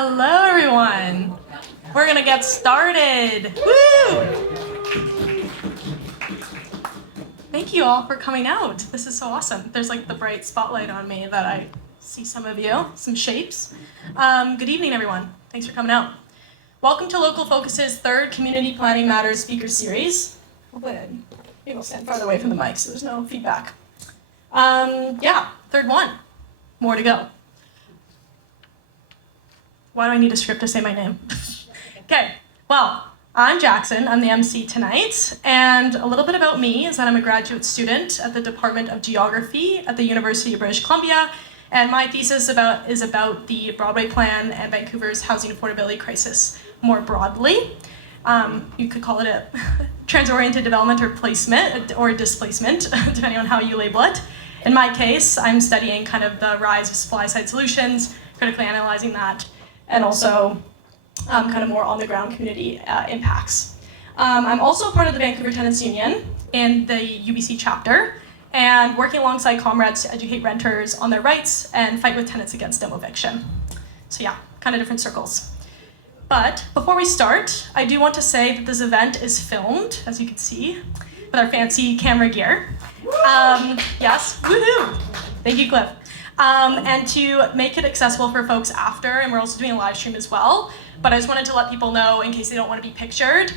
Hello, everyone. We're gonna get started. Woo! Thank you all for coming out. This is so awesome. There's like the bright spotlight on me that I see some of you, some shapes. Good evening, everyone. Thanks for coming out. Welcome to Local Focus's third Community Planning Matters speaker series. Maybe I'll stand farther away from the mic so there's no feedback. Third one. More to go. Why do I need a script to say my name? Okay, well, I'm Jaxon. I'm the MC tonight. And a little bit about me is that I'm a graduate student at the Department of Geography at the University of British Columbia. And my thesis is about the Broadway Plan and Vancouver's housing affordability crisis more broadly. You could call it a trans-oriented development or placement or displacement, depending on how you label it. In my case, I'm studying kind of the rise of supply-side solutions, critically analyzing that, and also kind of more on-the-ground community impacts. I'm also part of the Vancouver Tenants Union in the UBC chapter, and working alongside comrades to educate renters on their rights and fight with tenants against demo eviction. So yeah, kind of different circles. But before we start, I do want to say that this event is filmed, as you can see, with our fancy camera gear. Yes, woohoo! Thank you, Cliff. And to make it accessible for folks after, and we're also doing a live stream as well, but I just wanted to let people know, in case they don't want to be pictured,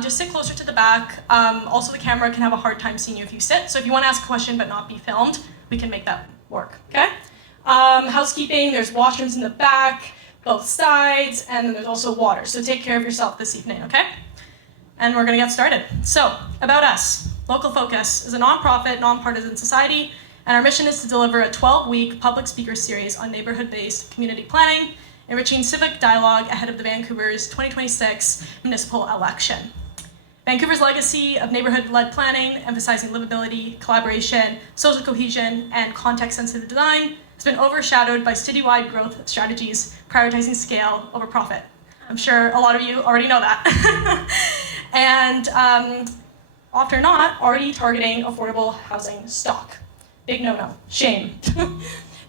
just sit closer to the back. Also, the camera can have a hard time seeing you if you sit, so if you want to ask a question but not be filmed, we can make that work, okay? Housekeeping, there's washrooms in the back, both sides, and then there's also water, so take care of yourself this evening, okay? And we're gonna get started. So, about us. Local Focus is a nonprofit, nonpartisan society, and our mission is to deliver a 12-week public speaker series on neighborhood-based community planning, enriching civic dialogue ahead of the Vancouver's 2026 municipal election. Vancouver's legacy of neighborhood-led planning, emphasizing livability, collaboration, social cohesion, and context-sensitive design, has been overshadowed by citywide growth strategies prioritizing scale over profit. I'm sure a lot of you already know that. And often or not, already targeting affordable housing stock. Big no-no. Shame.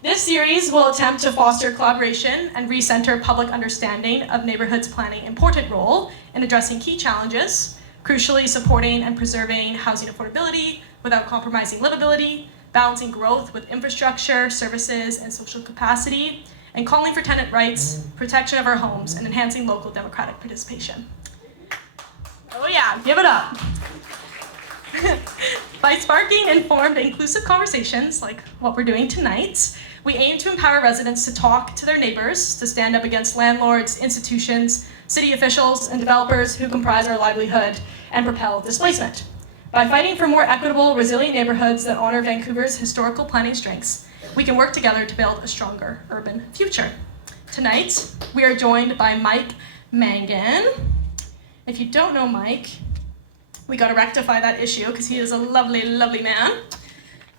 This series will attempt to foster collaboration and recenter public understanding of neighborhoods planning important role in addressing key challenges, crucially supporting and preserving housing affordability without compromising livability, balancing growth with infrastructure, services, and social capacity, and calling for tenant rights, protection of our homes, and enhancing local democratic participation. Oh yeah, give it up. By sparking informed, inclusive conversations like what we're doing tonight, we aim to empower residents to talk to their neighbors, to stand up against landlords, institutions, city officials, and developers who comprise our livelihood and propel displacement. By fighting for more equitable, resilient neighborhoods that honor Vancouver's historical planning strengths, we can work together to build a stronger urban future. Tonight, we are joined by Mike Mangan. If you don't know Mike, we got to rectify that issue because he is a lovely, lovely man.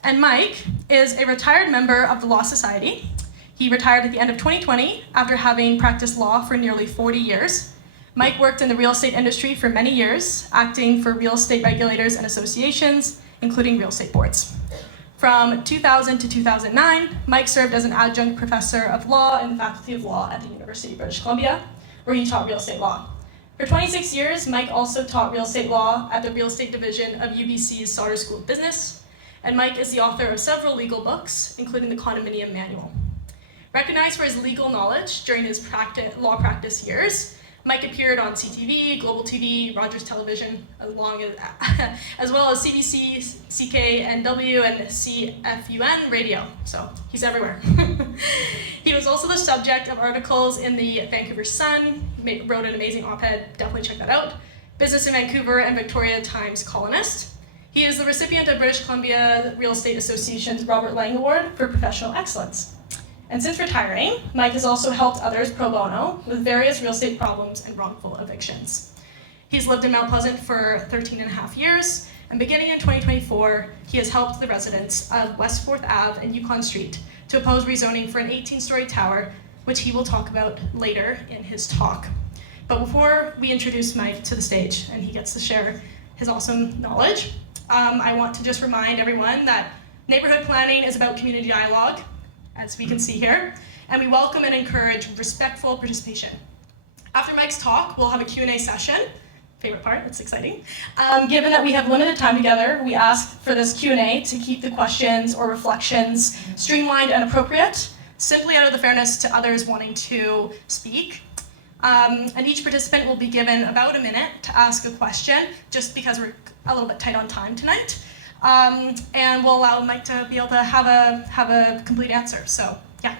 And Mike is a retired member of the Law Society. He retired at the end of 2020 after having practiced law for nearly 40 years. Mike worked in the real estate industry for many years, acting for real estate regulators and associations, including real estate boards. From 2000 to 2009, Mike served as an adjunct professor of law in the Faculty of Law at the University of British Columbia, where he taught real estate law. For 26 years, Mike also taught real estate law at the real estate division of UBC's Sauder School of Business, and Mike is the author of several legal books, including the Condominium Manual. Recognized for his legal knowledge during his law practice years, Mike appeared on CTV, Global TV, Rogers Television, as well as CBC, CKNW, and CFUN radio, so he's everywhere. He was also the subject of articles in the Vancouver Sun. He wrote an amazing op-ed, definitely check that out. Business in Vancouver and Victoria Times columnist. He is the recipient of British Columbia Real Estate Association's Robert Lang Award for Professional Excellence. And since retiring, Mike has also helped others pro bono with various real estate problems and wrongful evictions. He's lived in Mount Pleasant for 13 and a half years, and beginning in 2024, he has helped the residents of West 4th Ave and Yukon Street to oppose rezoning for an 18-story tower, which he will talk about later in his talk. But before we introduce Mike to the stage and he gets to share his awesome knowledge, I want to just remind everyone that neighborhood planning is about community dialogue, as we can see here. and we welcome and encourage respectful participation. After Mike's talk, we'll have a Q&A session. Favorite part, it's exciting. Given that we have limited time together, we ask for this Q&A to keep the questions or reflections streamlined and appropriate, simply out of the fairness to others wanting to speak. And each participant will be given about a minute to ask a question, just because we're a little bit tight on time tonight. And we'll allow Mike to be able to have a complete answer, so yeah.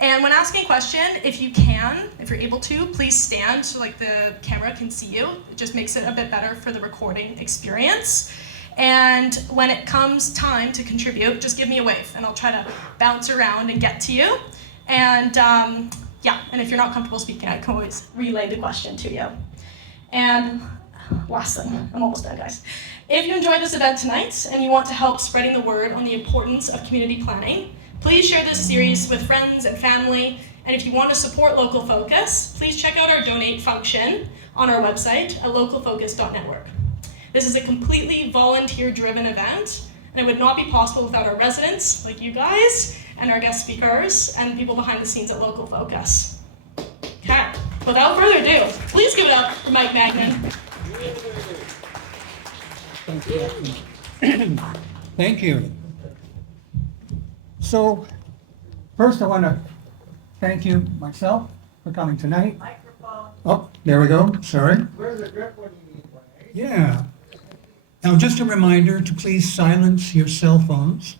And when asking a question, if you're able to, please stand so like the camera can see you. It just makes it a bit better for the recording experience. And when it comes time to contribute, just give me a wave and I'll try to bounce around and get to you. And yeah, and if you're not comfortable speaking, I can always relay the question to you. And last thing, I'm almost done, guys. If you enjoyed this event tonight and you want to help spreading the word on the importance of community planning, please share this series with friends and family. And if you want to support Local Focus, please check out our donate function on our website at localfocus.network. This is a completely volunteer-driven event, and it would not be possible without our residents, like you guys, and our guest speakers, and people behind the scenes at Local Focus. Okay, without further ado, please give it up for Mike Mangan. Thank you. So, first I want to thank you myself for coming tonight. Microphone. Oh, there we go. Sorry. Where's the grip when you need one, eh? Yeah. Now, just a reminder to please silence your cell phones.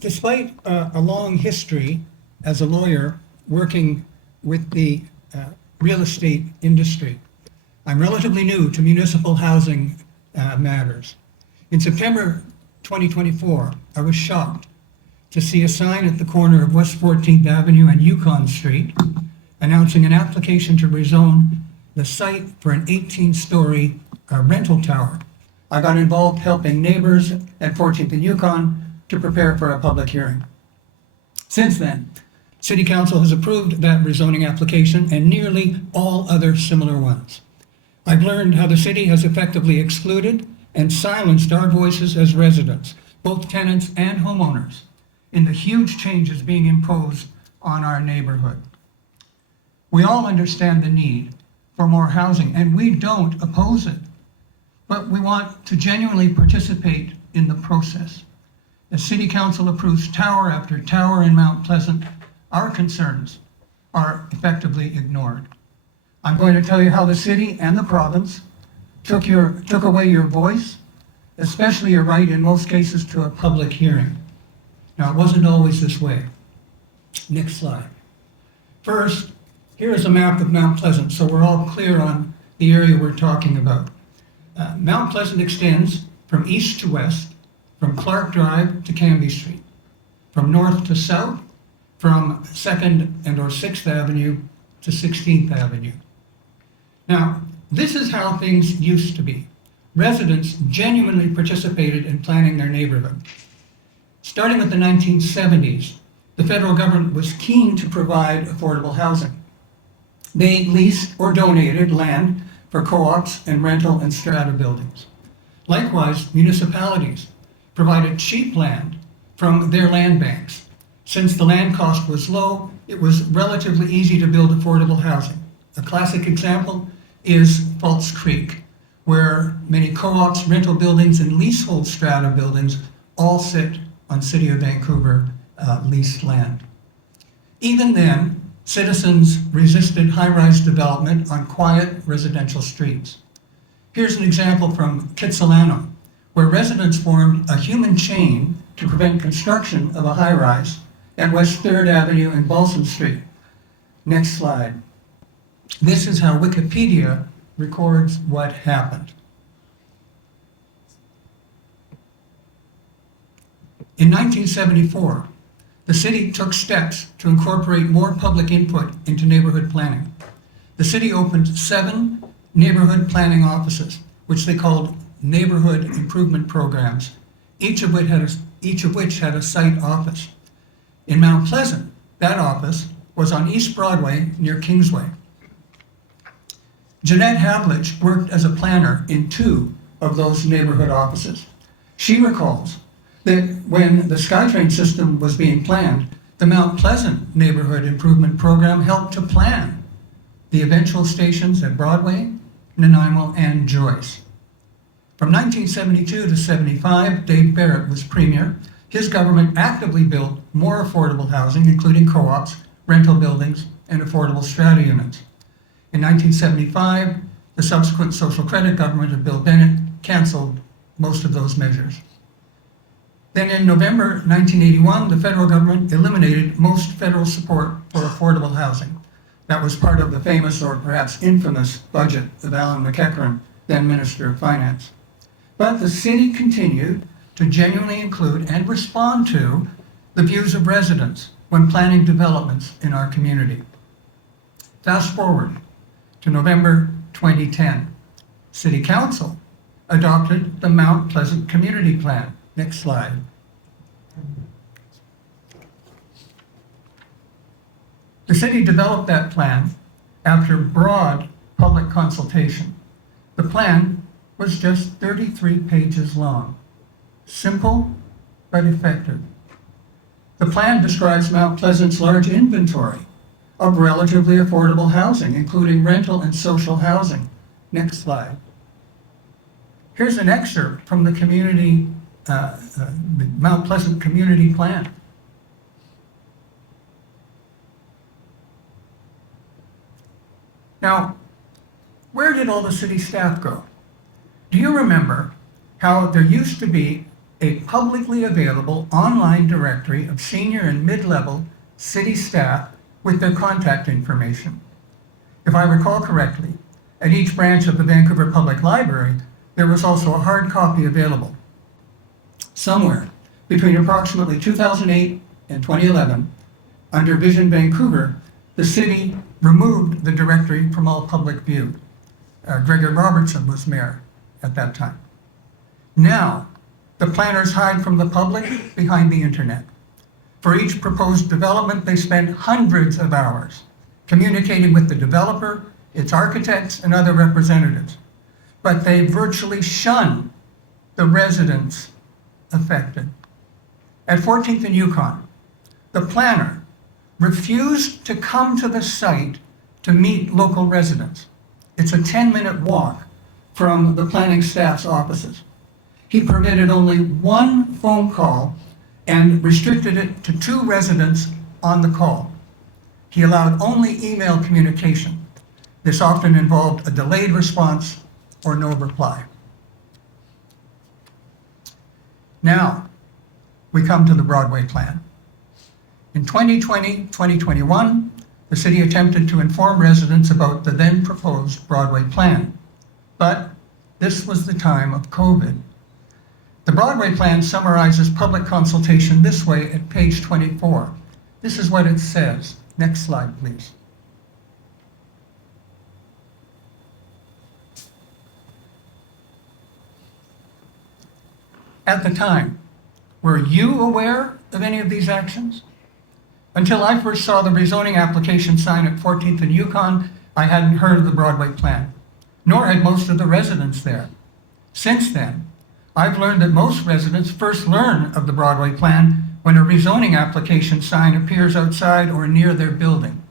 Despite a long history as a lawyer working with the real estate industry, I'm relatively new to municipal housing matters. In September 2024, I was shocked to see a sign at the corner of West 14th Avenue and Yukon Street announcing an application to rezone the site for an 18-story rental tower. I got involved helping neighbors at 14th and Yukon to prepare for a public hearing. Since then, City Council has approved that rezoning application and nearly all other similar ones. I've learned how the city has effectively excluded and silenced our voices as residents, both tenants and homeowners, in the huge changes being imposed on our neighborhood. We all understand the need for more housing, and we don't oppose it, but we want to genuinely participate in the process. As City Council approves tower after tower in Mount Pleasant, our concerns are effectively ignored. I'm going to tell you how the city and the province took away your voice, especially your right in most cases to a public hearing. Now, it wasn't always this way. Next slide. First, here is a map of Mount Pleasant, so we're all clear on the area we're talking about. Mount Pleasant extends from east to west, from Clark Drive to Cambie Street, from north to south, from 2nd and or 6th Avenue to 16th Avenue. Now, this is how things used to be. Residents genuinely participated in planning their neighborhood. Starting with the 1970s, the federal government was keen to provide affordable housing. They leased or donated land for co-ops and rental and strata buildings. Likewise, municipalities provided cheap land from their land banks. Since the land cost was low, it was relatively easy to build affordable housing. A classic example is False Creek, where many co-ops, rental buildings, and leasehold strata buildings all sit on City of Vancouver leased land. Even then, citizens resisted high-rise development on quiet residential streets. Here's an example from Kitsilano, where residents formed a human chain to prevent construction of a high-rise at West 3rd Avenue and Balsam Street. Next slide. This is how Wikipedia records what happened. In 1974, the city took steps to incorporate more public input into neighborhood planning. The city opened 7 neighborhood planning offices, which they called neighborhood improvement programs, each of which had a site office. In Mount Pleasant, that office was on East Broadway near Kingsway. Jeanette Havlich worked as a planner in 2 of those neighborhood offices. She recalls When the SkyTrain system was being planned, the Mount Pleasant Neighborhood Improvement Program helped to plan the eventual stations at Broadway, Nanaimo, and Joyce. From 1972 to 75, Dave Barrett was premier. His government actively built more affordable housing, including co-ops, rental buildings, and affordable strata units. In 1975, the subsequent social credit government of Bill Bennett canceled most of those measures. Then in November 1981, the federal government eliminated most federal support for affordable housing. That was part of the famous, or perhaps infamous, budget of Alan McEachran, then Minister of Finance. But the city continued to genuinely include and respond to the views of residents when planning developments in our community. Fast forward to November 2010. City Council adopted the Mount Pleasant Community Plan. Next slide. The city developed that plan after broad public consultation. The plan was just 33 pages long. Simple, but effective. The plan describes Mount Pleasant's large inventory of relatively affordable housing, including rental and social housing. Next slide. Here's an excerpt from the Mount Pleasant Community Plan. Now, where did all the city staff go? Do you remember how there used to be a publicly available online directory of senior and mid-level city staff with their contact information? If I recall correctly, at each branch of the Vancouver Public Library, there was also a hard copy available. Somewhere between approximately 2008 and 2011, under Vision Vancouver, the city removed the directory from all public view. Gregor Robertson was mayor at that time. Now, the planners hide from the public behind the internet. For each proposed development, they spend hundreds of hours communicating with the developer, its architects, and other representatives. But they virtually shun the residents affected. At 14th and Yukon, the planner refused to come to the site to meet local residents. It's a 10-minute walk from the planning staff's offices. He permitted only one phone call and restricted it to 2 residents on the call. He allowed only email communication. This often involved a delayed response or no reply. Now, we come to the Broadway Plan. In 2020-2021, the city attempted to inform residents about the then proposed Broadway Plan. But this was the time of COVID. The Broadway Plan summarizes public consultation this way at page 24. This is what it says. Next slide, please. At the time, were you aware of any of these actions? Until I first saw the rezoning application sign at 14th and Yukon, I hadn't heard of the Broadway Plan, nor had most of the residents there. Since then, I've learned that most residents first learn of the Broadway Plan when a rezoning application sign appears outside or near their building.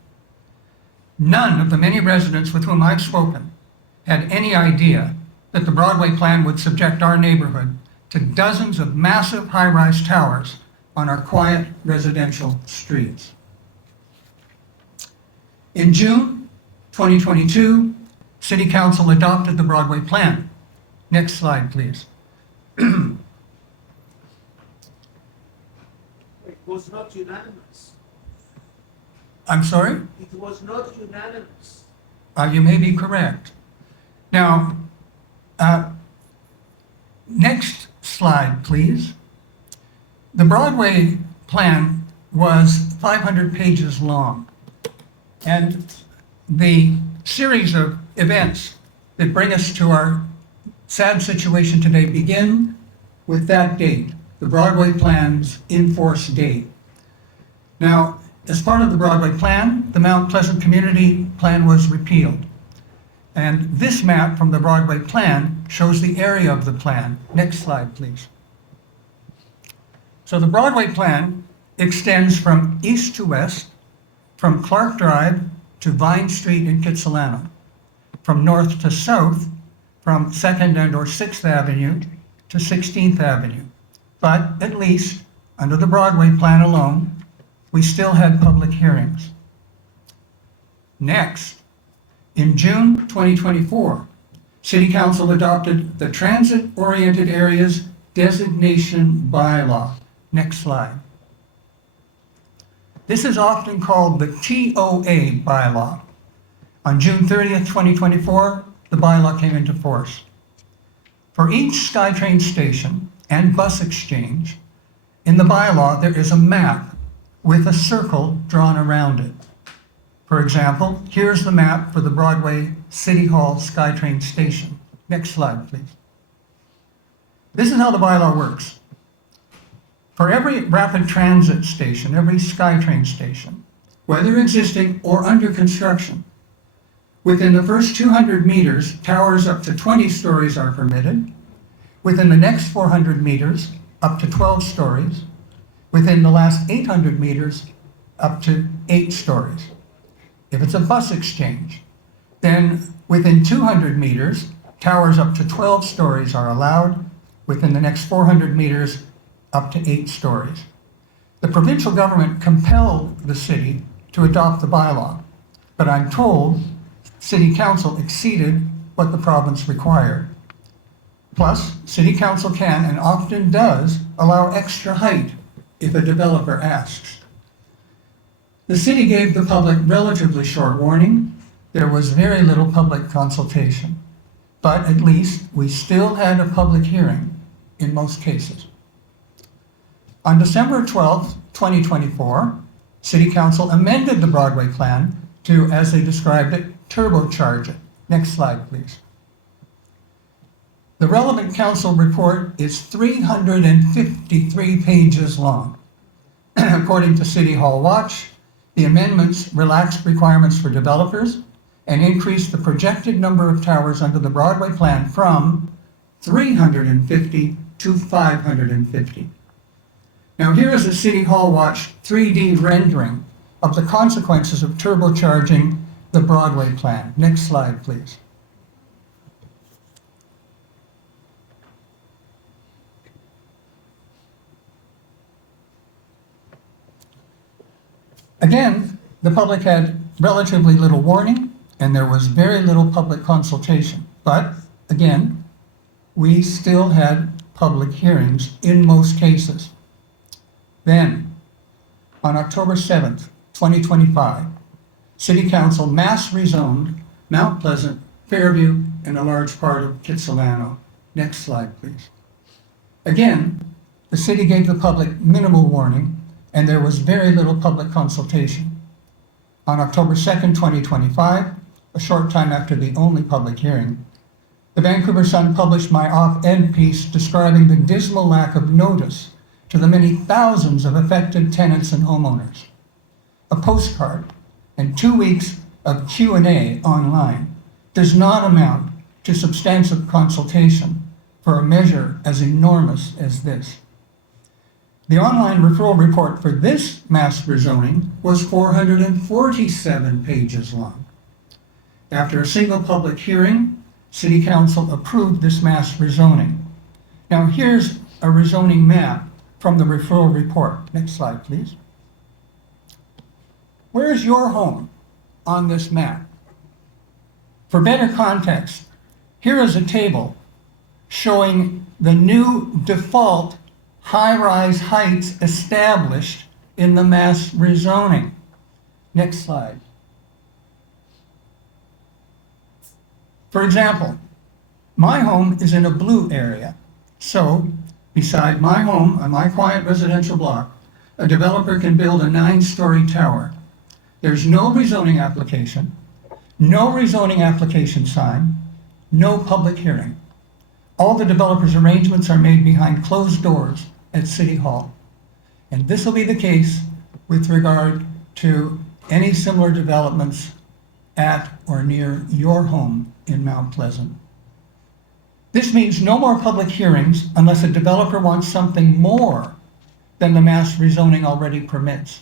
None of the many residents with whom I've spoken had any idea that the Broadway Plan would subject our neighborhood to dozens of massive high-rise towers on our quiet residential streets. In June 2022, City Council adopted the Broadway Plan. Next slide, please. It was not unanimous. I'm sorry? It was not unanimous. You may be correct. Now, next slide, please. The Broadway Plan was 500 pages long, and the series of events that bring us to our sad situation today begin with that date, the Broadway Plan's in-force date. Now, as part of the Broadway Plan, the Mount Pleasant Community Plan was repealed. And this map from the Broadway Plan shows the area of the plan. Next slide, please. So the Broadway Plan extends from east to west, from Clark Drive to Vine Street in Kitsilano, from north to south, from 2nd and or 6th Avenue to 16th Avenue. But at least, under the Broadway Plan alone, we still had public hearings. Next, in June 2024, City Council adopted the Transit-Oriented Areas Designation Bylaw. Next slide. This is often called the TOA bylaw. On June 30th, 2024, the bylaw came into force. For each SkyTrain station and bus exchange, in the bylaw there is a map with a circle drawn around it. For example, here's the map for the Broadway City Hall SkyTrain station. Next slide, please. This is how the bylaw works. For every rapid transit station, every SkyTrain station, whether existing or under construction, within the first 200 meters, towers up to 20 stories are permitted. Within the next 400 meters, up to 12 stories. Within the last 800 meters, up to 8 stories. If it's a bus exchange, then within 200 meters, towers up to 12 stories are allowed. Within the next 400 meters, up to 8 stories. The provincial government compelled the city to adopt the bylaw, but I'm told City Council exceeded what the province required. Plus, City Council can and often does allow extra height if a developer asks. The city gave the public relatively short warning. There was very little public consultation, but at least we still had a public hearing in most cases. On December 12th, 2024, City Council amended the Broadway Plan to, as they described it, turbocharge it. Next slide, please. The relevant council report is 353 pages long. According to City Hall Watch, the amendments relaxed requirements for developers and increased the projected number of towers under the Broadway Plan from 350 to 550. Now here is a City Hall Watch 3D rendering of the consequences of turbocharging the Broadway Plan. Next slide, please. Again, the public had relatively little warning, and there was very little public consultation. But, again, we still had public hearings in most cases. Then, on October 7th, 2025, City Council mass rezoned Mount Pleasant, Fairview, and a large part of Kitsilano. Next slide, please. Again, the city gave the public minimal warning, and there was very little public consultation. On October 2nd, 2025, a short time after the only public hearing, the Vancouver Sun published my op-ed piece describing the dismal lack of notice to the many thousands of affected tenants and homeowners. A postcard and 2 weeks of Q&A online does not amount to substantive consultation for a measure as enormous as this. The online referral report for this mass rezoning was 447 pages long. After a single public hearing, City Council approved this mass rezoning. Now here's a rezoning map from the referral report. Next slide, please. Where is your home on this map? For better context, here is a table showing the new default high-rise heights established in the mass rezoning. Next slide. For example, my home is in a blue area. So, beside my home on my quiet residential block, a developer can build a 9-story tower. There's no rezoning application, no rezoning application sign, no public hearing. All the developer's arrangements are made behind closed doors at City Hall. And this will be the case with regard to any similar developments at or near your home in Mount Pleasant. This means no more public hearings unless a developer wants something more than the mass rezoning already permits.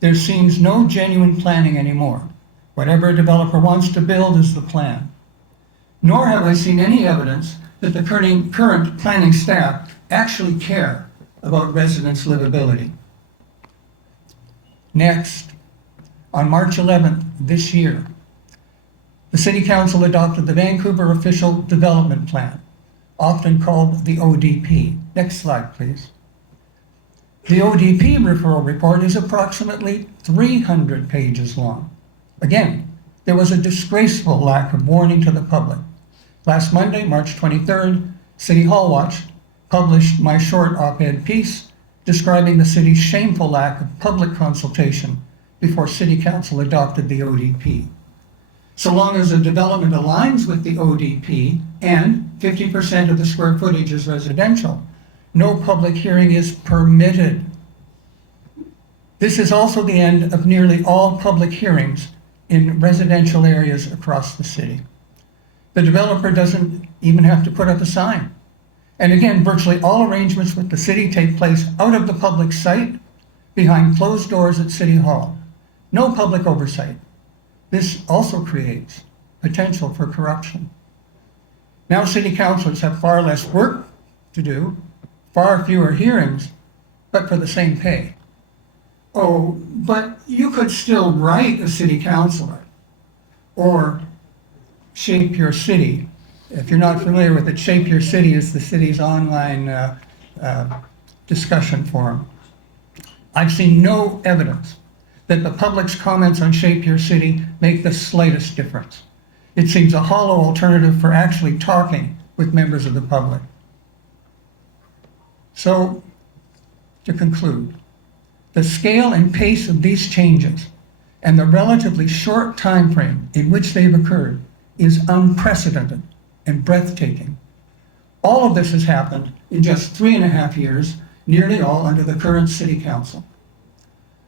There seems no genuine planning anymore. Whatever a developer wants to build is the plan. Nor have I seen any evidence that the current planning staff actually care about residents' livability. Next, on March 11th this year, the City Council adopted the Vancouver Official Development Plan, often called the ODP. Next slide, please. The ODP referral report is approximately 300 pages long. Again, there was a disgraceful lack of warning to the public. Last Monday, March 23rd, City Hall Watch published my short op-ed piece describing the city's shameful lack of public consultation before City Council adopted the ODP. So long as a development aligns with the ODP and 50% of the square footage is residential, no public hearing is permitted. This is also the end of nearly all public hearings in residential areas across the city. The developer doesn't even have to put up a sign. And again, virtually all arrangements with the city take place out of the public site, behind closed doors at City Hall. No public oversight. This also creates potential for corruption. Now city councilors have far less work to do, far fewer hearings, but for the same pay. Oh, but you could still write a city councilor or Shape Your City. If you're not familiar with it, Shape Your City is the city's online discussion forum. I've seen no evidence that the public's comments on Shape Your City make the slightest difference. It seems a hollow alternative for actually talking with members of the public. So, to conclude, the scale and pace of these changes and the relatively short time frame in which they've occurred is unprecedented and breathtaking. All of this has happened in just 3.5 years, nearly all under the current City Council.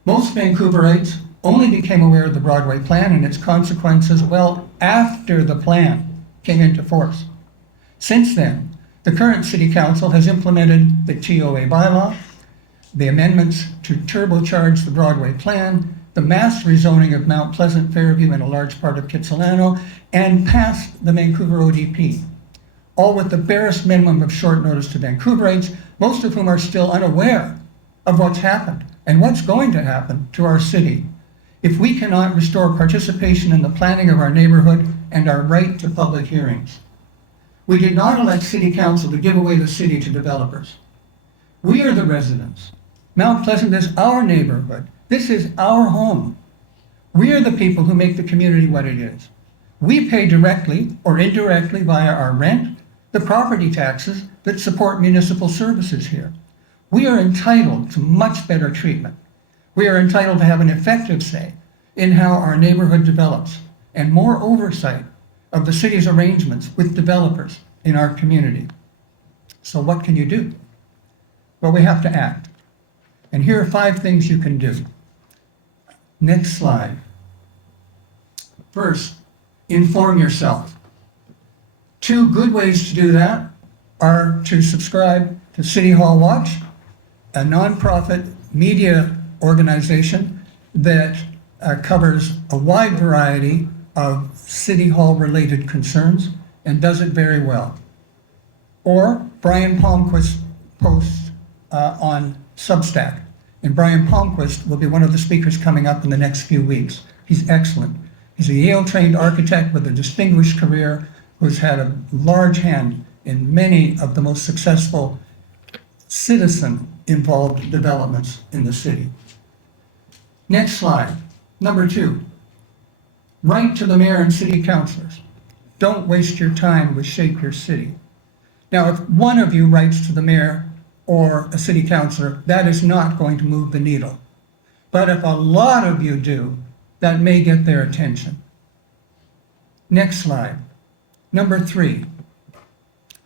Most Vancouverites only became aware of the Broadway Plan and its consequences well after the plan came into force. Since then, the current City Council has implemented the TOA bylaw, the amendments to turbocharge the Broadway Plan, the mass rezoning of Mount Pleasant, Fairview, and a large part of Kitsilano, and passed the Vancouver ODP, all with the barest minimum of short notice to Vancouverites, most of whom are still unaware of what's happened and what's going to happen to our city if we cannot restore participation in the planning of our neighborhood and our right to public hearings. We did not elect City Council to give away the city to developers. We are the residents. Mount Pleasant is our neighborhood. This is our home. We are the people who make the community what it is. We pay directly or indirectly via our rent the property taxes that support municipal services here. We are entitled to much better treatment. We are entitled to have an effective say in how our neighborhood develops and more oversight of the city's arrangements with developers in our community. So what can you do? Well, we have to act. And here are 5 things you can do. Next slide. First, inform yourself. 2 good ways to do that are to subscribe to City Hall Watch, a nonprofit media organization that covers a wide variety of City Hall related concerns and does it very well. Or Brian Palmquist's post on Substack. And Brian Palmquist will be one of the speakers coming up in the next few weeks. He's excellent. He's a Yale-trained architect with a distinguished career who's had a large hand in many of the most successful citizen-involved developments in the city. Next slide. Number 2, write to the mayor and city councilors. Don't waste your time with Shape Your City. Now, if one of you writes to the mayor or a city councilor, that is not going to move the needle. But if a lot of you do, that may get their attention. Next slide. Number 3,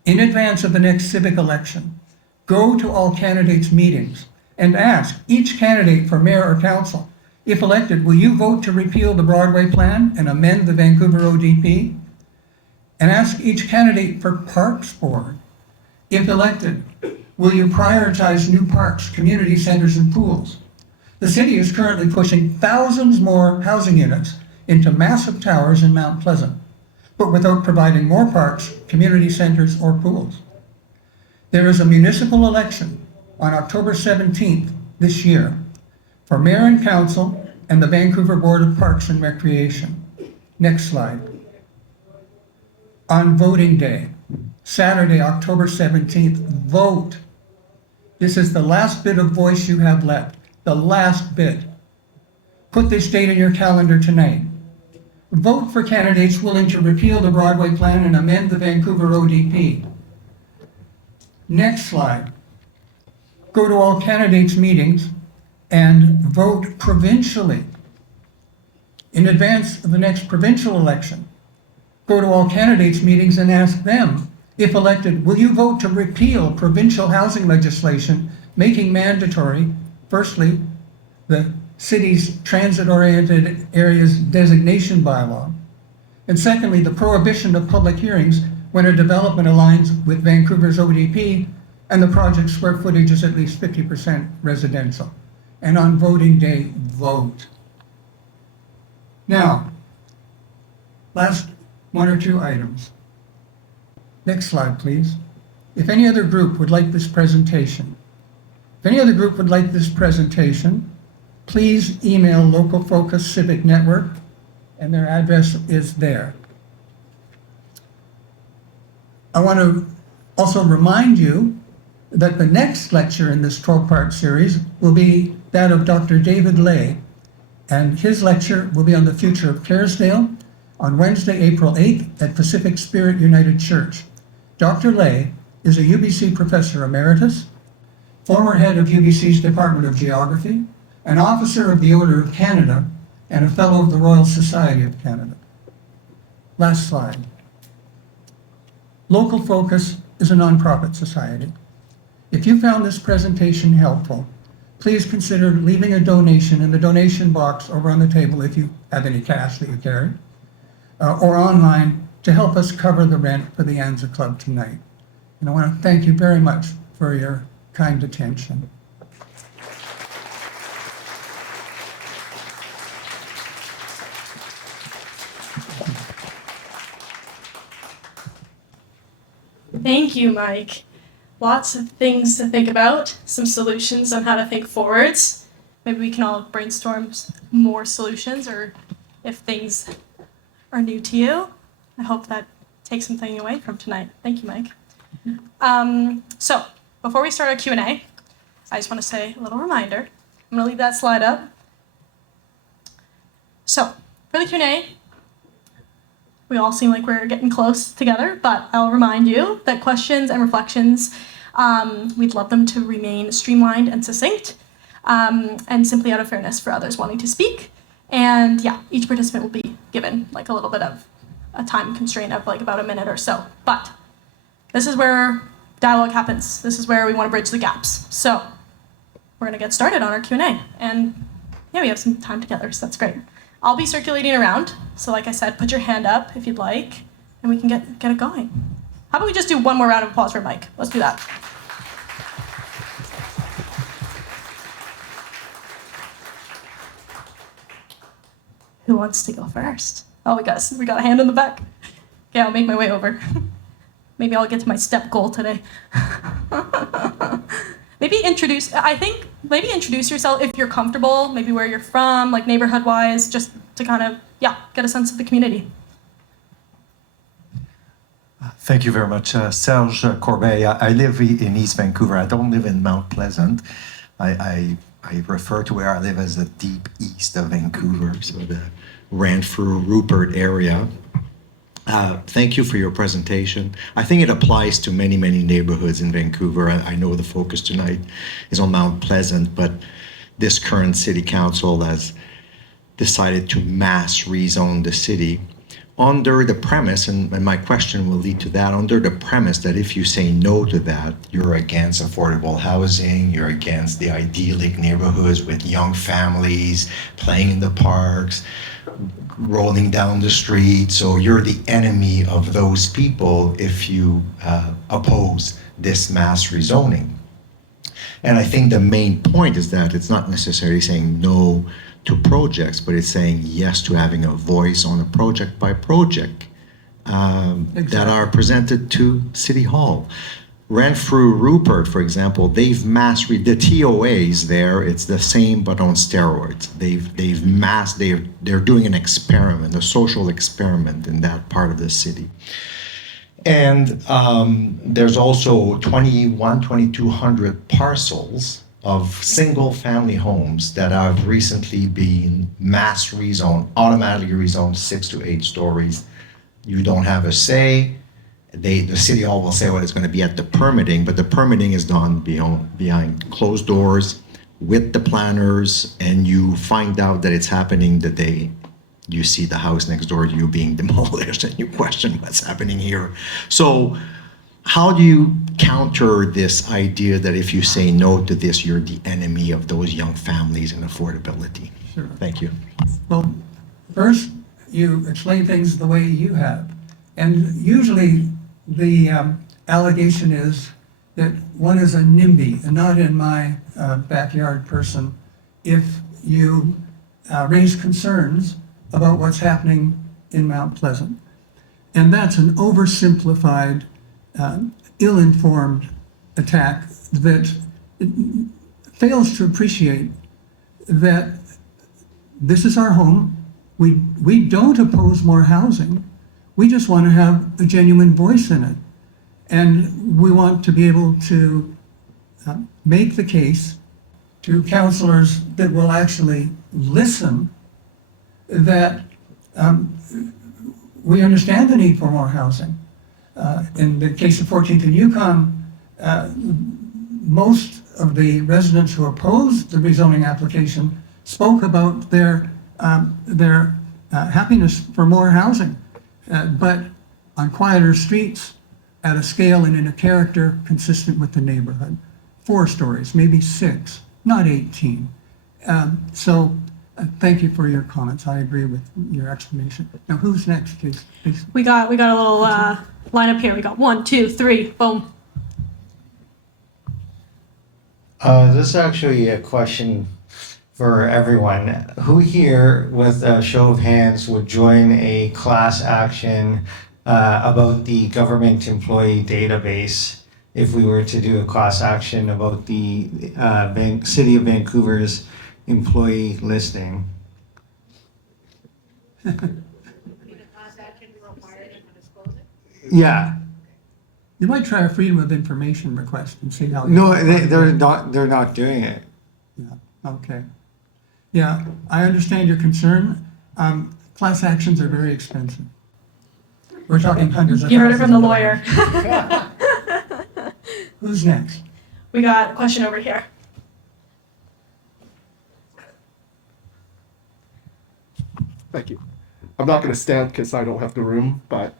in advance of the next civic election, go to all candidates' meetings and ask each candidate for mayor or council, if elected, will you vote to repeal the Broadway Plan and amend the Vancouver ODP? And ask each candidate for Parks Board, if elected, Will you prioritize new parks, community centers, and pools? The city is currently pushing thousands more housing units into massive towers in Mount Pleasant, but without providing more parks, community centers, or pools. There is a municipal election on October 17th this year for mayor and council and the Vancouver Board of Parks and Recreation. Next slide. On voting day, Saturday, October 17th, vote. This is the last bit of voice you have left, the last bit. Put this date in your calendar tonight. Vote for candidates willing to repeal the Broadway Plan and amend the Vancouver ODP. Next slide. Go to all candidates' meetings and vote provincially. In advance of the next provincial election, go to all candidates' meetings and ask them, if elected, will you vote to repeal provincial housing legislation, making mandatory, firstly, the city's transit-oriented areas designation bylaw, and secondly, the prohibition of public hearings when a development aligns with Vancouver's ODP and the project's square footage is at least 50% residential. And on voting day, vote. Now, last one or two items. Next slide, please. If any other group would like this presentation, please email Local Focus Civic Network, and their address is there. I want to also remind you that the next lecture in this 12-part series will be that of Dr. David Lay, and his lecture will be on the future of Kerrisdale on Wednesday, April 8th at Pacific Spirit United Church. Dr. Lay is a UBC Professor Emeritus, former head of UBC's Department of Geography, an officer of the Order of Canada, and a Fellow of the Royal Society of Canada. Last slide. Local Focus is a nonprofit society. If you found this presentation helpful, please consider leaving a donation in the donation box over on the table if you have any cash that you carry, or online to help us cover the rent for the Anza Club tonight. And I want to thank you very much for your kind attention. Thank you, Mike. Lots of things to think about, some solutions on how to think forwards. Maybe we can all brainstorm more solutions, or if things are new to you, I hope that takes something away from tonight. Thank you, Mike. So before we start our Q&A, I just want to say a little reminder. I'm going to leave that slide up. So for the Q&A, we all seem like we're getting close together, but I'll remind you that questions and reflections, we'd love them to remain streamlined and succinct, and simply out of fairness for others wanting to speak. And yeah, each participant will be given like a little bit of a time constraint of like about a minute or so. But this is where dialogue happens. This is where we want to bridge the gaps. So we're going to get started on our Q&A. And yeah, we have some time together, so that's great. I'll be circulating around. So like I said, put your hand up if you'd like, and we can get it going. How about we just do one more round of applause for Mike? Let's do that. Who wants to go first? Oh, we got a hand in the back. Okay, I'll make my way over. Maybe I'll get to my step goal today. Maybe introduce yourself if you're comfortable, maybe where you're from, like neighborhood-wise, just to kind of, get a sense of the community. Thank you very much. Serge Corbeil. I live in East Vancouver. I don't live in Mount Pleasant. I refer to where I live as the deep east of Vancouver, so the Ranford, Rupert area. Thank you for your presentation. I think it applies to many, many neighborhoods in Vancouver. I know the focus tonight is on Mount Pleasant, but this current city council has decided to mass rezone the city under the premise, and my question will lead to that, under the premise that if you say no to that, you're against affordable housing, you're against the idyllic neighborhoods with young families playing in the parks, rolling down the street. So you're the enemy of those people if you oppose this mass rezoning. And I think the main point is that it's not necessarily saying no to projects, but it's saying yes to having a voice on a project by project that are presented to City Hall. Renfrew, Rupert, for example, they've the TOAs there, it's the same but on steroids. They're doing an experiment, a social experiment in that part of the city. And there's also 2,200 parcels of single-family homes that have recently been mass rezoned, automatically rezoned 6 to 8 stories. You don't have a say. The City Hall will say what it's going to be at the permitting, but the permitting is done behind closed doors with the planners, and you find out that it's happening the day you see the house next door to you being demolished, and you question what's happening here. So how do you counter this idea that if you say no to this, you're the enemy of those young families and affordability? Sure. Thank you. Well, first, you explain things the way you have. And usually the allegation is that one is a NIMBY, a not in my backyard person, if you raise concerns about what's happening in Mount Pleasant. And that's an oversimplified, ill-informed attack that fails to appreciate that this is our home. We don't oppose more housing. We just want to have a genuine voice in it. And we want to be able to make the case to councillors that will actually listen that we understand the need for more housing. In the case of 14th and Yukon, most of the residents who opposed the rezoning application spoke about their happiness for more housing, but on quieter streets, at a scale and in a character consistent with the neighborhood. 4 stories, maybe 6, not 18. Thank you for your comments. I agree with your explanation. Now, who's next, please? We got a little lineup here. We got 1, 2, 3, boom. This is actually a question for everyone. Who here, with a show of hands, would join a class action about the government employee database if we were to do a class action about the City of Vancouver's employee listing? Yeah. You might try a freedom of information request and see how. No, they're not. They're not doing it. Yeah. Okay. Yeah, I understand your concern. Class actions are very expensive. We're talking hundreds of. You heard it from the thousands of lawyer. dollars. Who's next? We got a question over here. Thank you. I'm not going to stand because I don't have the room, but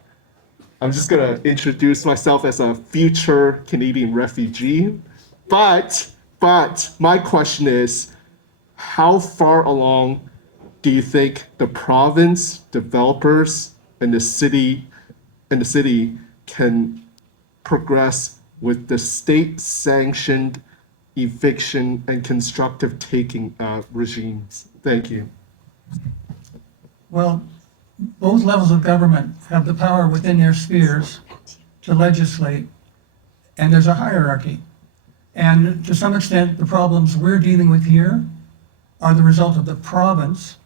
I'm just going to introduce myself as a future Canadian refugee. But my question is, how far along do you think the province, developers, and the city can progress with the state-sanctioned eviction and constructive taking regimes? Thank you. Well, both levels of government have the power within their spheres to legislate, and there's a hierarchy. And to some extent, the problems we're dealing with here are the result of the province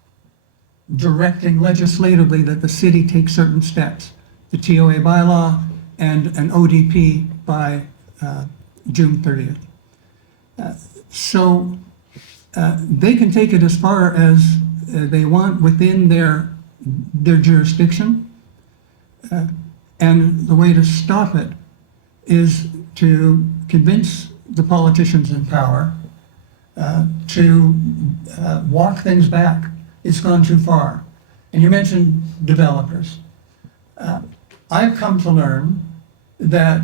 directing legislatively that the city take certain steps, the TOA bylaw and an ODP by June 30th. So they can take it as far as they want within their jurisdiction. And the way to stop it is to convince the politicians in power to walk things back. It's gone too far. And you mentioned developers. I've come to learn that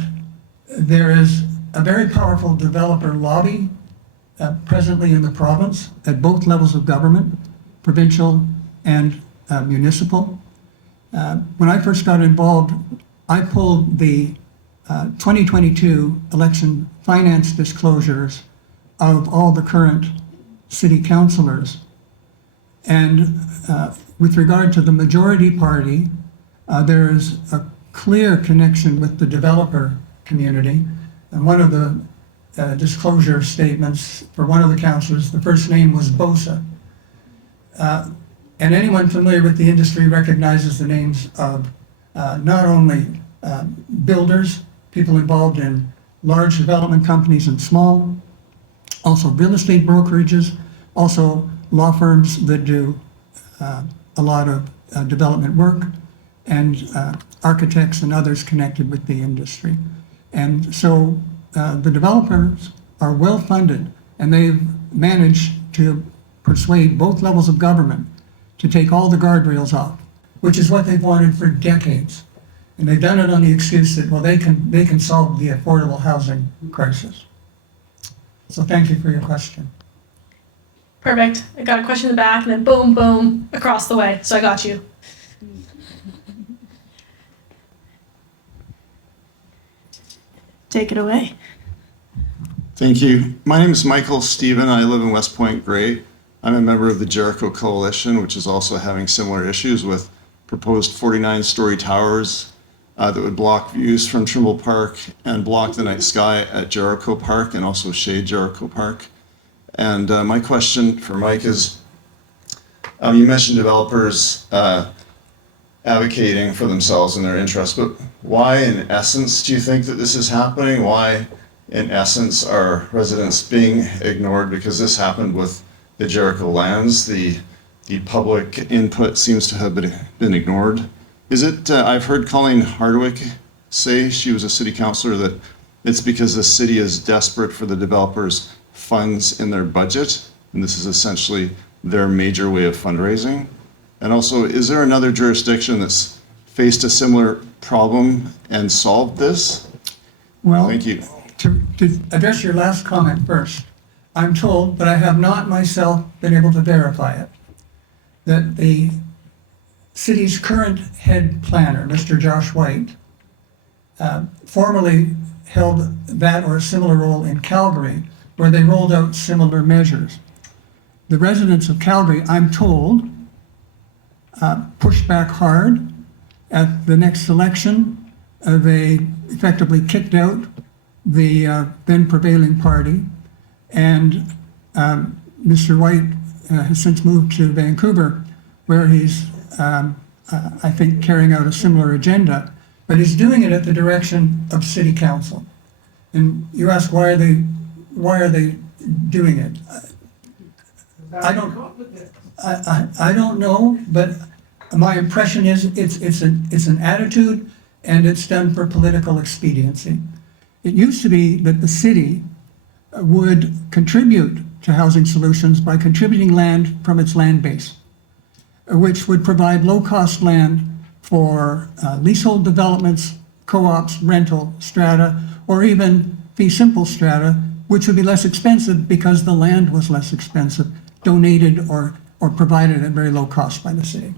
there is a very powerful developer lobby presently in the province at both levels of government, provincial and municipal. When I first got involved, I pulled the 2022 election finance disclosures of all the current city councilors. And with regard to the majority party, there is a clear connection with the developer community. And one of the disclosure statements for one of the councilors, the first name was Bosa. And anyone familiar with the industry recognizes the names of not only builders, people involved in large development companies and small, also real estate brokerages, also law firms that do a lot of development work, and architects and others connected with the industry. And so the developers are well funded, and they've managed to persuade both levels of government to take all the guardrails off, which is what they've wanted for decades. And they've done it on the excuse that, well, they can solve the affordable housing crisis. So thank you for your question. Perfect. I got a question in the back, and then boom, boom, across the way. So I got you. Take it away. Thank you. My name is Michael Stephen. I live in West Point Grey. I'm a member of the Jericho Coalition, which is also having similar issues with proposed 49-story towers that would block views from Trimble Park and block the night sky at Jericho Park and also shade Jericho Park. And my question for Mike is, you mentioned developers advocating for themselves and their interests, but why in essence do you think that this is happening? Why in essence are residents being ignored? Because this happened with the Jericho lands. The public input seems to have been ignored. Is it, I've heard Colleen Hardwick say, she was a city councilor, that it's because the city is desperate for the developers' funds in their budget, and this is essentially their major way of fundraising. And also, is there another jurisdiction that's faced a similar problem and solved this? Well, Thank you. To address your last comment first, I'm told, but I have not myself been able to verify it, that the city's current head planner, Mr. Josh White, formerly held that or a similar role in Calgary, where they rolled out similar measures. The residents of Calgary, I'm told, pushed back hard. At the next election, they effectively kicked out the then prevailing party, and Mr. White has since moved to Vancouver, where he's, I think, carrying out a similar agenda, but he's doing it at the direction of City Council. And you ask, why are they doing it? I don't know, but my impression is it's an attitude, and it's done for political expediency. It used to be that the city would contribute to housing solutions by contributing land from its land base, which would provide low-cost land for leasehold developments, co-ops, rental, strata, or even fee simple strata, which would be less expensive because the land was less expensive, donated or provided at very low cost by the city.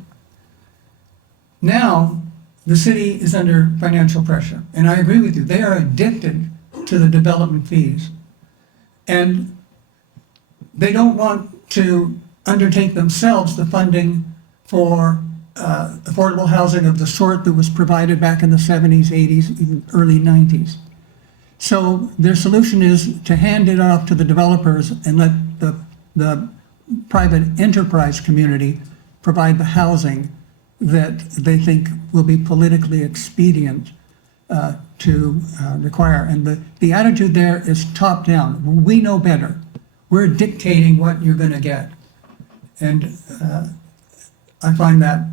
Now, the city is under financial pressure, and I agree with you. They are addicted to the development fees, and they don't want to undertake themselves the funding for affordable housing of the sort that was provided back in the 70s, 80s, even early 90s. So their solution is to hand it off to the developers and let the private enterprise community provide the housing that they think will be politically expedient to require. And the attitude there is top down. We know better. We're dictating what you're going to get. And I find that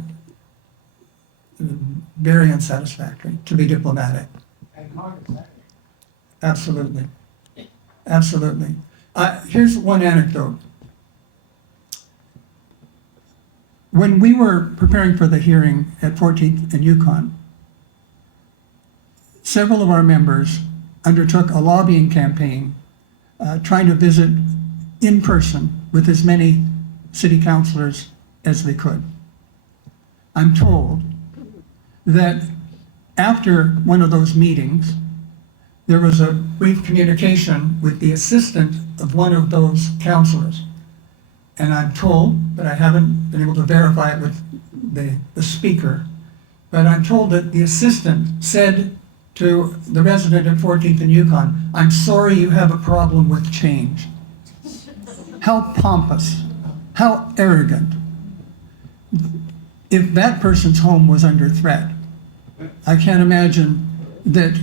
very unsatisfactory, to be diplomatic. Absolutely. Absolutely. Here's one anecdote. When we were preparing for the hearing at 14th and Yukon, several of our members undertook a lobbying campaign trying to visit in person with as many city councilors as they could. I'm told that after one of those meetings, there was a brief communication with the assistant of one of those counselors. And I'm told, but I haven't been able to verify it with the speaker, but I'm told that the assistant said to the resident at 14th and Yukon, "I'm sorry you have a problem with change." How pompous, how arrogant. If that person's home was under threat, I can't imagine that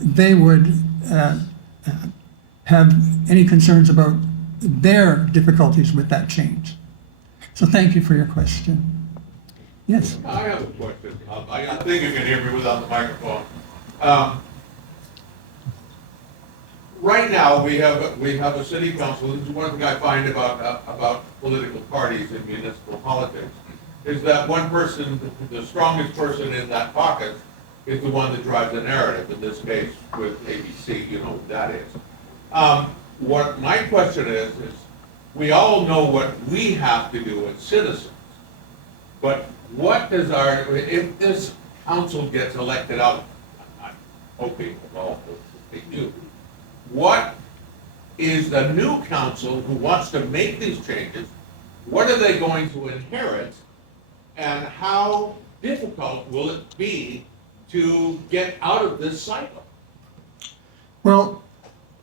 they would have any concerns about their difficulties with that change. So thank you for your question. Yes. I have a question. I think you can hear me without the microphone. Right now, we have a city council. This is one thing I find about political parties in municipal politics, is that one person, the strongest person in that pocket, is the one that drives the narrative. In this case, with ABC, you know what that is. What my question is we all know what we have to do as citizens, but what is if this council gets elected out, I'm hoping all they do, what is the new council who wants to make these changes, what are they going to inherit, and how difficult will it be to get out of this cycle? Well,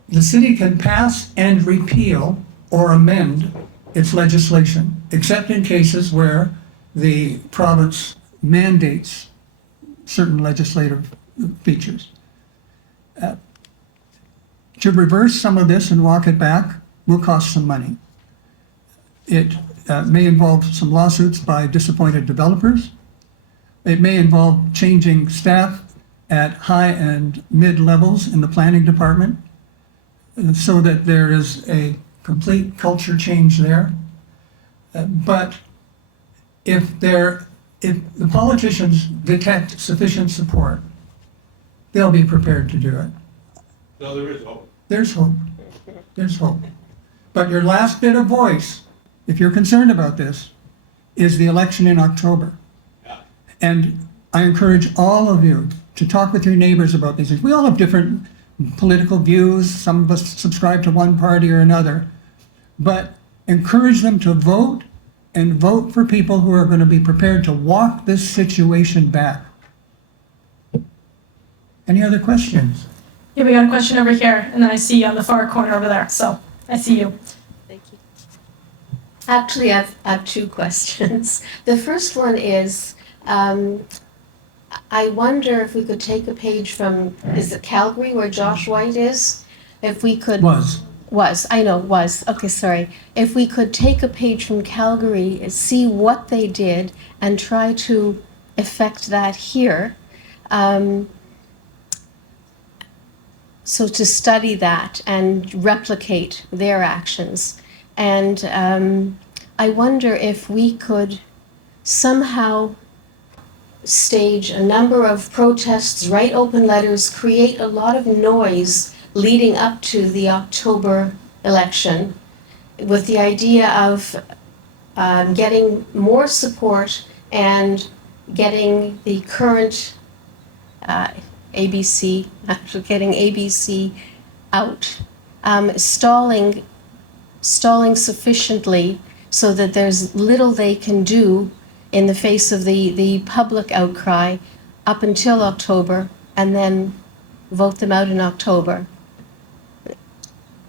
the city can pass and repeal or amend its legislation, except in cases where the province mandates certain legislative features. To reverse some of this and walk it back will cost some money. It may involve some lawsuits by disappointed developers. It may involve changing staff at high and mid levels in the planning department so that there is a complete culture change there. But if the politicians detect sufficient support, they'll be prepared to do it. So there is hope. There's hope. There's hope. But your last bit of voice, if you're concerned about this, is the election in October. Yeah. And I encourage all of you to talk with your neighbors about these things. We all have different political views. Some of us subscribe to one party or another. But encourage them to vote and vote for people who are going to be prepared to walk this situation back. Any other questions? Yeah, we got a question over here, and then I see you on the far corner over there. So I see you. Thank you. Actually, I have two questions. The first one is, I wonder if we could take a page from, is it Calgary where Josh White is? If we could. Was, I know, was. Okay, sorry. If we could take a page from Calgary, see what they did, and try to effect that here. So to study that and replicate their actions. And I wonder if we could somehow stage a number of protests, write open letters, create a lot of noise leading up to the October election with the idea of getting more support and getting the current ABC, actually getting ABC out, stalling sufficiently so that there's little they can do in the face of the public outcry up until October, and then vote them out in October.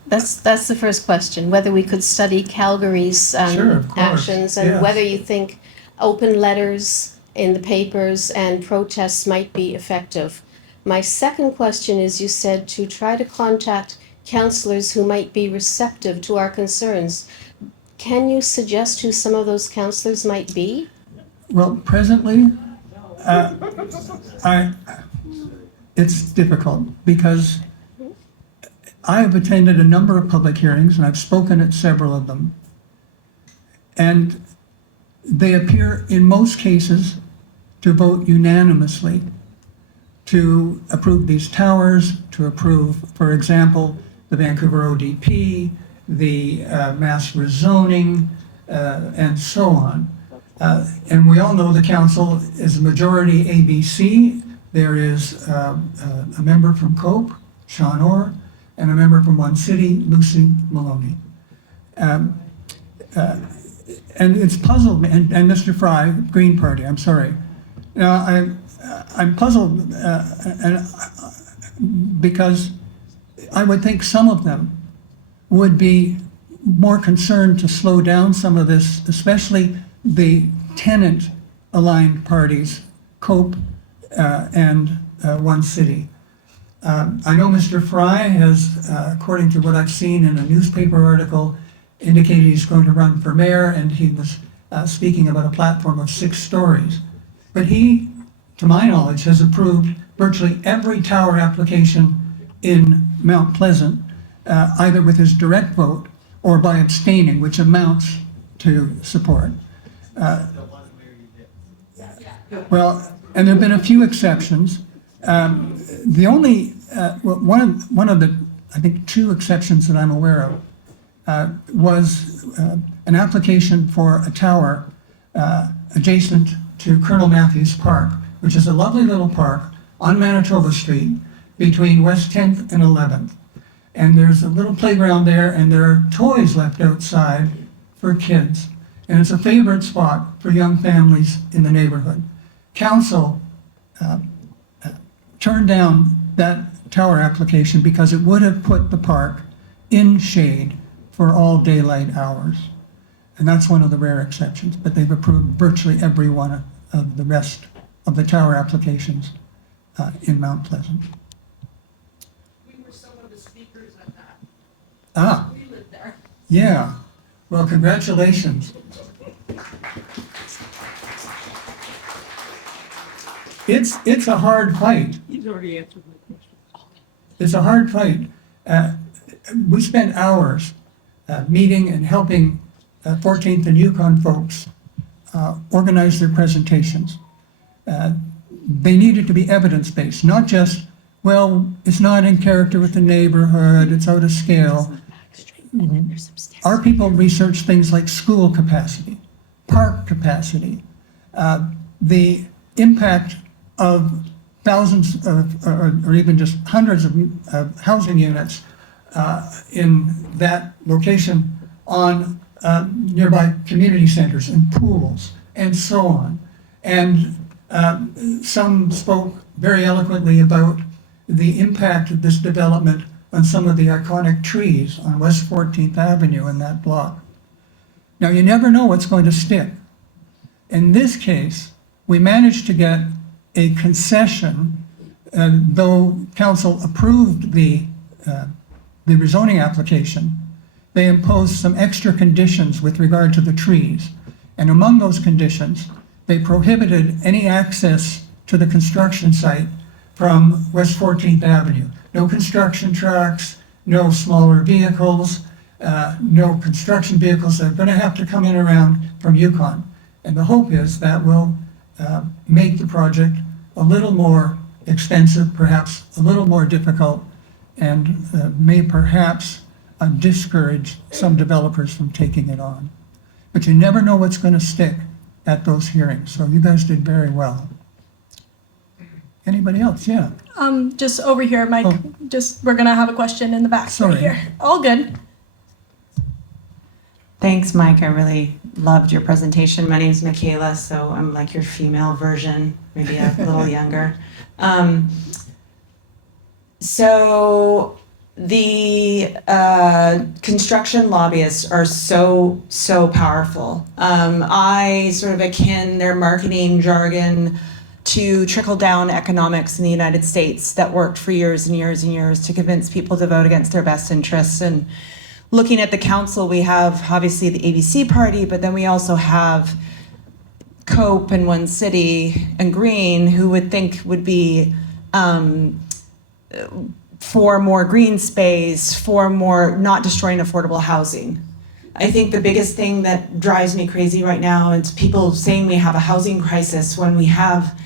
That's the first question, whether we could study Calgary's Sure, of course. actions, and Yes. whether you think open letters in the papers and protests might be effective. My second question is, you said to try to contact councillors who might be receptive to our concerns. Can you suggest who some of those councillors might be? Well, presently, it's difficult because I have attended a number of public hearings and I've spoken at several of them. And they appear in most cases to vote unanimously to approve these towers, to approve, for example, the Vancouver ODP, the mass rezoning, and so on. And we all know the council is majority ABC. There is a member from COPE, Sean Orr, and a member from One City, Lucy Maloney. And it's puzzled me, and Mr. Fry, Green Party, I'm sorry. Now, I'm puzzled because I would think some of them would be more concerned to slow down some of this, especially the tenant-aligned parties, COPE and One City. I know Mr. Fry has, according to what I've seen in a newspaper article, indicated he's going to run for mayor, and he was speaking about a platform of 6 stories. But he, to my knowledge, has approved virtually every tower application in Mount Pleasant, either with his direct vote or by abstaining, which amounts to support. Well, and there have been a few exceptions. The only, one of the, I think, 2 exceptions that I'm aware of was an application for a tower adjacent to Colonel Matthews Park, which is a lovely little park on Manitoba Street between West 10th and 11th. And there's a little playground there, and there are toys left outside for kids. And it's a favorite spot for young families in the neighborhood. Council turned down that tower application because it would have put the park in shade for all daylight hours. And that's one of the rare exceptions, but they've approved virtually every one of the rest of the tower applications in Mount Pleasant. We were some of the speakers at that. Ah, We lived there. yeah. Well, congratulations. It's a hard fight. He's already answered my question. It's a hard fight. We spent hours meeting and helping 14th and Yukon folks organize their presentations. They needed to be evidence-based, not just, well, it's not in character with the neighborhood, it's out of scale. Our people research things like school capacity, park capacity, the impact of thousands of, or even just hundreds of housing units in that location on nearby community centers and pools and so on. And some spoke very eloquently about the impact of this development on some of the iconic trees on West 14th Avenue in that block. Now, you never know what's going to stick. In this case, we managed to get a concession, though council approved the rezoning application, they imposed some extra conditions with regard to the trees. And among those conditions, they prohibited any access to the construction site from West 14th Avenue. No construction trucks, no smaller vehicles, no construction vehicles that are going to have to come in around from Yukon. And the hope is that will make the project a little more expensive, perhaps a little more difficult, and may perhaps discourage some developers from taking it on. But you never know what's going to stick at those hearings, so you guys did very well. Anybody else? Yeah. Just over here, Mike. Oh. Just we're gonna have a question in the back Sorry. right here. All good. Thanks, Mike. I really loved your presentation. My name's Michaela, so I'm like your female version, maybe a little younger. So the construction lobbyists are so powerful. I sort of akin their marketing jargon to trickle-down economics in the United States that worked for years and years and years to convince people to vote against their best interests. And looking at the council, we have obviously the ABC party, but then we also have COPE and One City and Green, who would think would be for more green space, for more not destroying affordable housing. I think the biggest thing that drives me crazy right now is people saying we have a housing crisis when we have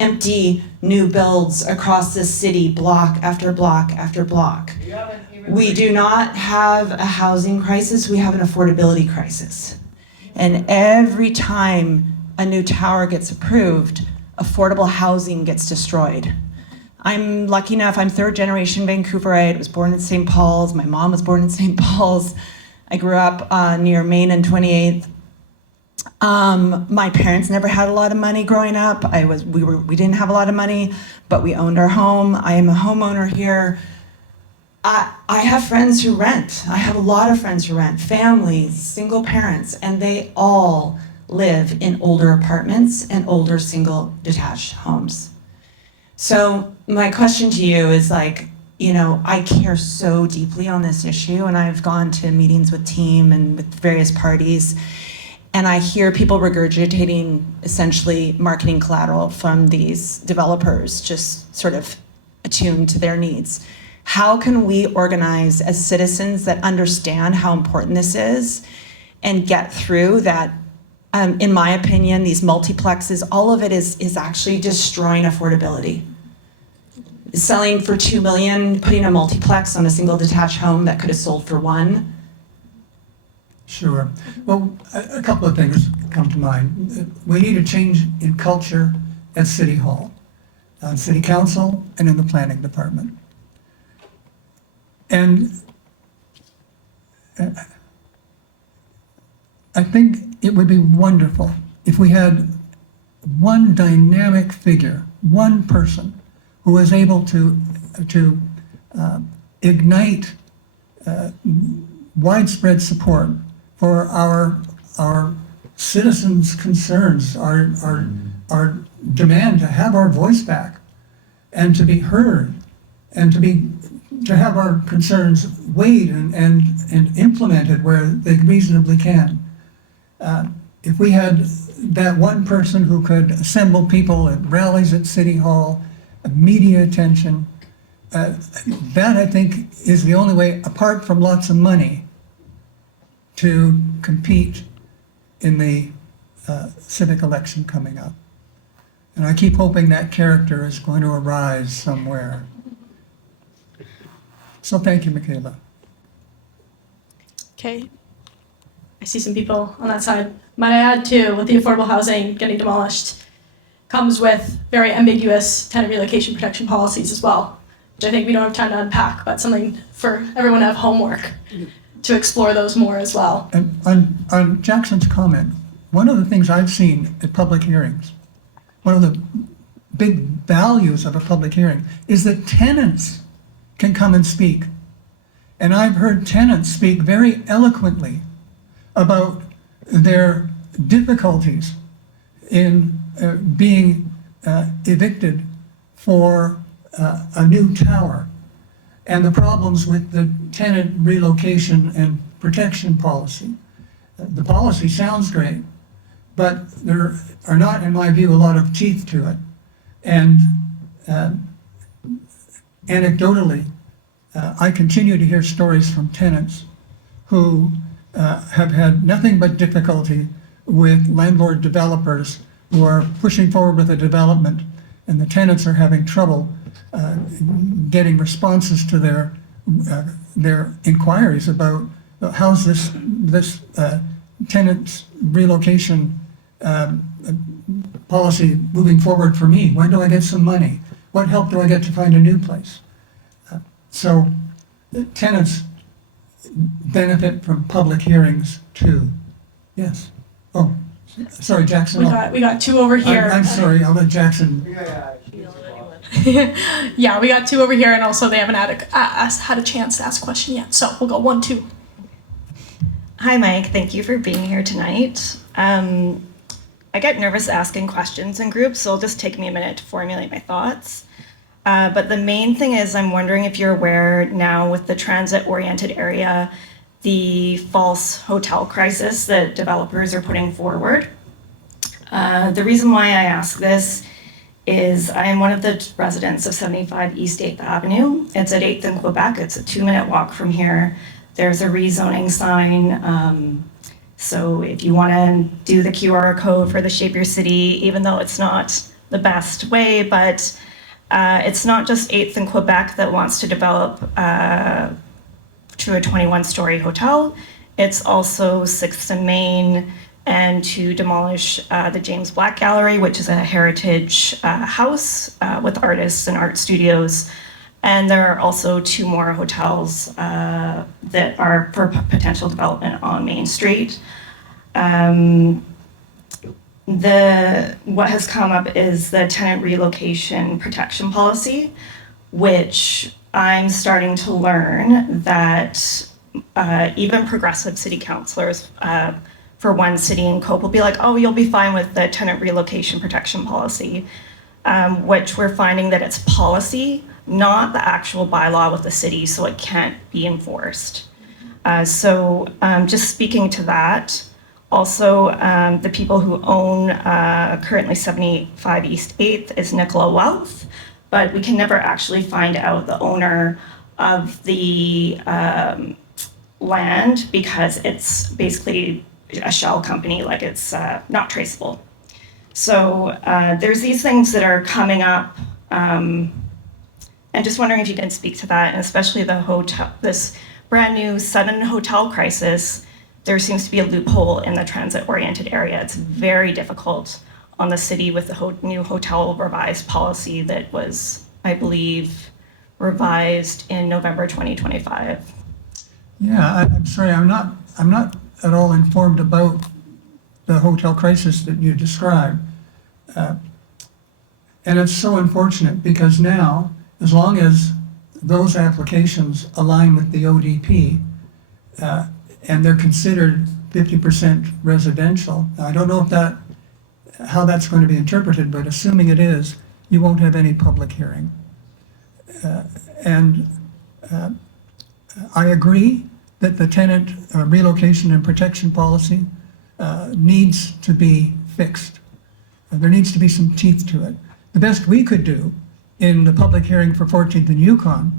empty new builds across this city, block after block after block. We do not have a housing crisis, we have an affordability crisis. And every time a new tower gets approved, affordable housing gets destroyed. I'm lucky enough, I'm third generation Vancouverite. I was born in St. Paul's. My mom was born in St. Paul's. I grew up near Main and 28th. My parents never had a lot of money growing up. We didn't have a lot of money, but we owned our home. I am a homeowner here. I have friends who rent. I have a lot of friends who rent, families, single parents, and they all live in older apartments and older single detached homes. So my question to you is like, you know, I care so deeply on this issue, and I've gone to meetings with team and with various parties, and I hear people regurgitating essentially marketing collateral from these developers, just sort of attuned to their needs. How can we organize as citizens that understand how important this is and get through that? In my opinion, these multiplexes, all of it is actually destroying affordability. Selling for $2 million, putting a multiplex on a single detached home that could have sold for $1 million. Sure. Well, a couple of things come to mind. We need a change in culture at City Hall, on City Council, and in the Planning Department. And I think it would be wonderful if we had one dynamic figure, one person who was able to ignite widespread support for our citizens' concerns, our demand to have our voice back and to be heard and to have our concerns weighed and implemented where they reasonably can. If we had that one person who could assemble people at rallies at City Hall, media attention, that I think is the only way, apart from lots of money, to compete in the civic election coming up. And I keep hoping that character is going to arise somewhere. So thank you, Michaela. Okay. I see some people on that side. Might I add too, with the affordable housing getting demolished, comes with very ambiguous tenant relocation protection policies as well, which I think we don't have time to unpack, but something for everyone to have homework to explore those more as well. And on Jackson's comment, one of the things I've seen at public hearings, one of the big values of a public hearing is that tenants can come and speak. And I've heard tenants speak very eloquently about their difficulties in being evicted for a new tower and the problems with the tenant relocation and protection policy. The policy sounds great, but there are not, in my view, a lot of teeth to it. And anecdotally, I continue to hear stories from tenants who have had nothing but difficulty with landlord developers who are pushing forward with a development, and the tenants are having trouble getting responses to their inquiries about how's this tenant relocation policy moving forward for me? When do I get some money? What help do I get to find a new place? So tenants benefit from public hearings too. Yes. Oh, sorry, Jackson. We got two over here. I'm sorry, I'll let Jackson. Yeah, we got two over here, and also they haven't had a chance to ask a question yet. So we'll go 1, 2. Hi, Mike. Thank you for being here tonight. I get nervous asking questions in groups, so it'll just take me a minute to formulate my thoughts. But the main thing is I'm wondering if you're aware now with the transit-oriented area, the false hotel crisis that developers are putting forward. The reason why I ask this is I am one of the residents of 75 East 8th Avenue. It's at 8th and Quebec. It's a 2-minute walk from here. There's a rezoning sign. So if you want to do the QR code for the Shape Your City, even though it's not the best way, but it's not just 8th and Quebec that wants to develop to a 21-story hotel. It's also 6th and Main and to demolish the James Black Gallery, which is a heritage house with artists and art studios. And there are also 2 more hotels that are for potential development on Main Street. What has come up is the tenant relocation protection policy, which I'm starting to learn that even progressive city councillors for one city in Cope will be like, oh, you'll be fine with the tenant relocation protection policy, which we're finding that it's policy, not the actual bylaw with the city, so it can't be enforced. So just speaking to that, also the people who own currently 75 East 8th is Nicola Wealth, but we can never actually find out the owner of the land because it's basically a shell company, like it's not traceable. So there's these things that are coming up, and just wondering if you can speak to that, and especially the hotel, this brand new sudden hotel crisis. There seems to be a loophole in the transit-oriented area. It's very difficult on the city with the new hotel revised policy that was, I believe, revised in November 2025. Yeah, I'm sorry, I'm not at all informed about the hotel crisis that you described. And it's so unfortunate because now, as long as those applications align with the ODP, and they're considered 50% residential, I don't know if how that's going to be interpreted, but assuming it is, you won't have any public hearing. I agree that the tenant relocation and protection policy needs to be fixed. There needs to be some teeth to it. The best we could do in the public hearing for 14th and Yukon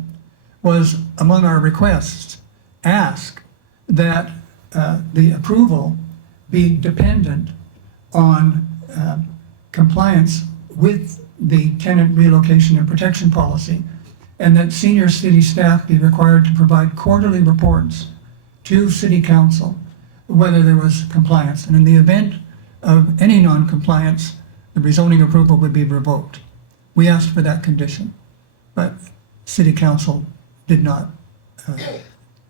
was, among our requests, ask that the approval be dependent on compliance with the tenant relocation and protection policy, and that senior city staff be required to provide quarterly reports to City Council whether there was compliance. And in the event of any non-compliance, the rezoning approval would be revoked. We asked for that condition, but City Council did not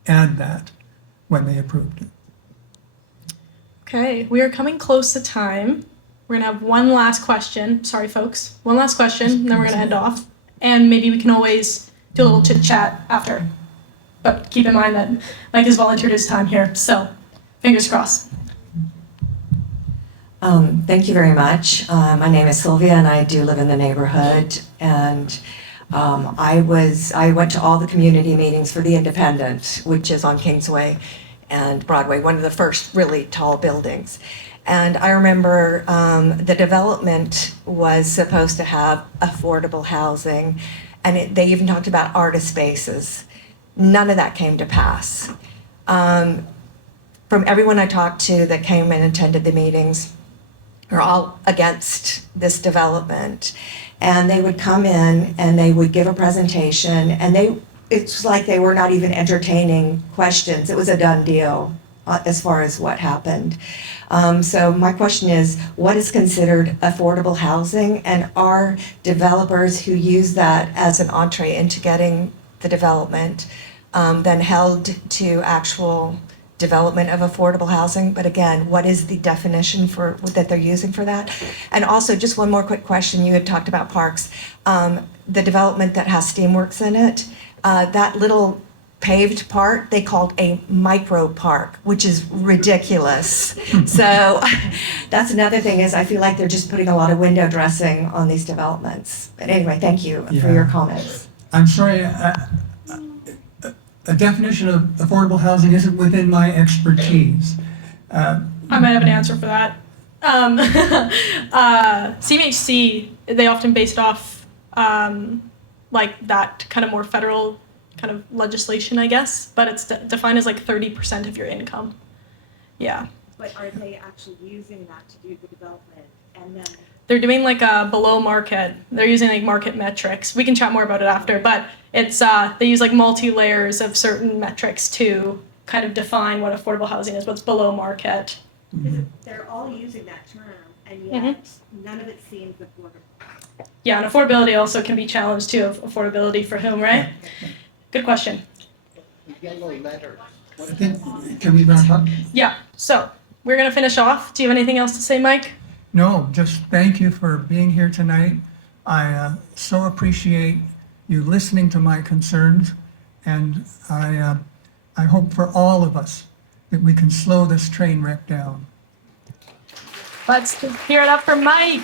add that when they approved it. Okay, we are coming close to time. We're gonna have one last question. Sorry, folks. One last question, and then we're gonna end off. And maybe we can always do a little chit chat after. But keep in mind that Mike has volunteered his time here, so fingers crossed. Thank you very much. My name is Sylvia, and I do live in the neighborhood. And I went to all the community meetings for the Independent, which is on Kingsway and Broadway, one of the first really tall buildings. And I remember the development was supposed to have affordable housing, and they even talked about artist spaces. None of that came to pass. From everyone I talked to that came and attended the meetings, are all against this development. And they would come in and they would give a presentation, and it's like they were not even entertaining questions. It was a done deal as far as what happened. So my question is, what is considered affordable housing, and are developers who use that as an entree into getting the development then held to actual development of affordable housing? But again, what is the definition that they're using for that? And also, just one more quick question. You had talked about parks. The development that has Steamworks in it, that little paved part they called a micro park, which is ridiculous. So that's another thing, is I feel like they're just putting a lot of window dressing on these developments. But anyway, thank you for your comments. I'm sorry, a definition of affordable housing isn't within my expertise. I might have an answer for that. CMHC, they often base it off like that kind of more federal kind of legislation, I guess, but it's defined as like 30% of your income. Yeah. But are they actually using that to do the development? And then they're doing like a below market. They're using like market metrics. We can chat more about it after, but it's they use like multi-layers of certain metrics to kind of define what affordable housing is, what's below market. Because they're all using that term, and yet none of it seems affordable. Yeah, and affordability also can be challenged too. Affordability for whom, right? Good question. Yellow letters. I think, can we wrap up? Yeah, so we're going to finish off. Do you have anything else to say, Mike? No, just thank you for being here tonight. I so appreciate you listening to my concerns, and I hope for all of us that we can slow this train wreck down. Let's hear it up for Mike.